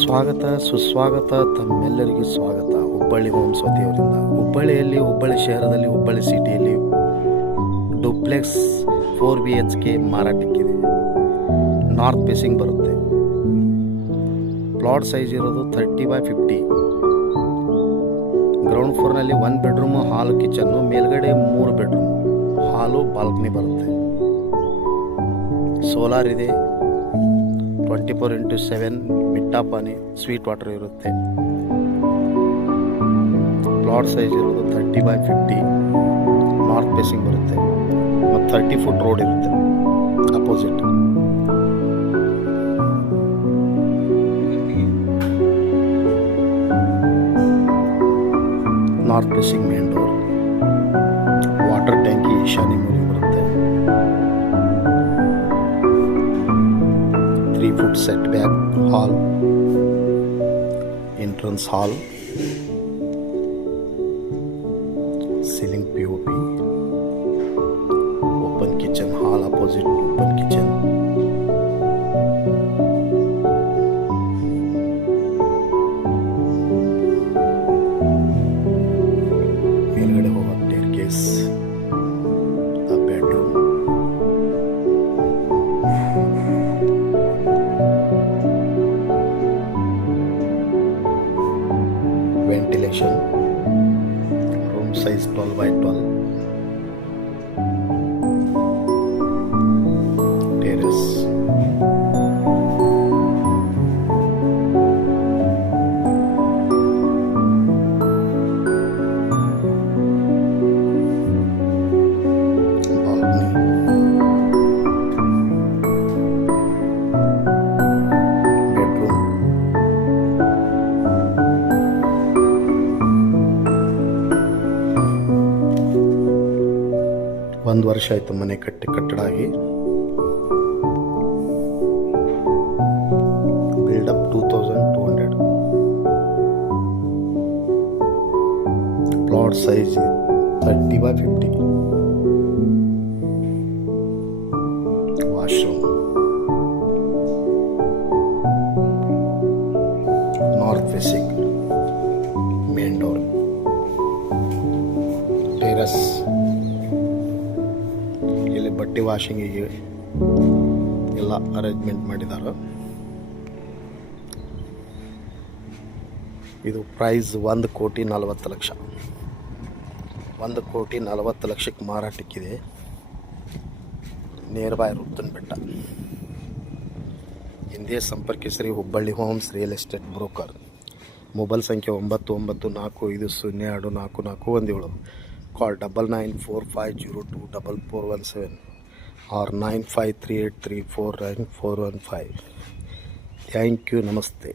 ಸ್ವಾಗತ ಸುಸ್ವಾಗತ ತಮ್ಮೆಲ್ಲರಿಗೂ ಸ್ವಾಗತ. ಹುಬ್ಬಳ್ಳಿ ಹೋಮ್ಸ್ ವತಿಯವರಿಂದ ಹುಬ್ಬಳ್ಳಿಯಲ್ಲಿ, ಹುಬ್ಬಳ್ಳಿ ಶಹರದಲ್ಲಿ, ಹುಬ್ಬಳ್ಳಿ ಸಿಟಿಯಲ್ಲಿ ಡುಪ್ಲೆಕ್ಸ್ 4 BHK ಮಾರಾಟಕ್ಕಿದೆ. ನಾರ್ತ್ ಫೇಸಿಂಗ್ ಬರುತ್ತೆ. ಪ್ಲಾಟ್ ಸೈಜ್ ಇರೋದು 30x50. ಗ್ರೌಂಡ್ ಫ್ಲೋರ್ನಲ್ಲಿ 1 ಬೆಡ್ರೂಮು, ಹಾಲು, ಕಿಚನ್ನು, ಮೇಲ್ಗಡೆ 3 ಬೆಡ್ರೂಮ್, ಹಾಲು, ಬಾಲ್ಕನಿ ಬರುತ್ತೆ. ಸೋಲಾರ್ ಇದೆ. 24x7 ಮಿಟ್ಟಾ ಪಾನಿ, ಸ್ವೀಟ್ ವಾಟರ್ ಇರುತ್ತೆ. ಪ್ಲಾಟ್ ಸೈಜ್ ಇರೋದು 30x50. ನಾರ್ತ್ ಫೇಸಿಂಗ್ ಬರುತ್ತೆ ಮತ್ತು 30 ಫುಟ್ ರೋಡ್ ಇರುತ್ತೆ opposite. North facing main door, water ಟ್ಯಾಂಕಿ ಈಶಾನ್ಯ ಮೂಲೆ ಬರುತ್ತೆ. 3 foot setback hall, entrance hall, ceiling POP, open kitchen, hall opposite open kitchen. ಮೇಲ್ಗಡೆ ಹೋಗೋ stair case, bedroom, ventilation, room size 12x12, terrace, balcony, bedroom, 1 ವರ್ಷ ಆಯಿತು ಮನೆ ಕಟ್ಟಡ ಆಗಿ. Build up 2200. Plot size 30x50. Washroom, north facing main door, terrace, ಇಲ್ಲಿ ಬಟ್ಟೆ ವಾಷಿಂಗಿಗೆ ಎಲ್ಲ ಅರೇಂಜ್ಮೆಂಟ್ ಮಾಡಿದ್ದಾರೆ. ಇದು ಪ್ರೈಸ್ 1,40,00,000. 1,40,00,000 ಮಾರಾಟಕ್ಕಿದೆ. ನಿಯರ್ ಬೈ ರುತ್ತನ್ ಬೆಟ್ಟ. ಹಿಂದೆ ಸಂಪರ್ಕಿಸಿರಿ Hubballi homes real estate broker. Mobile ಸಂಖ್ಯೆ 9945024417. Call 9945024417 or 9538349415. Thank you. Namaste.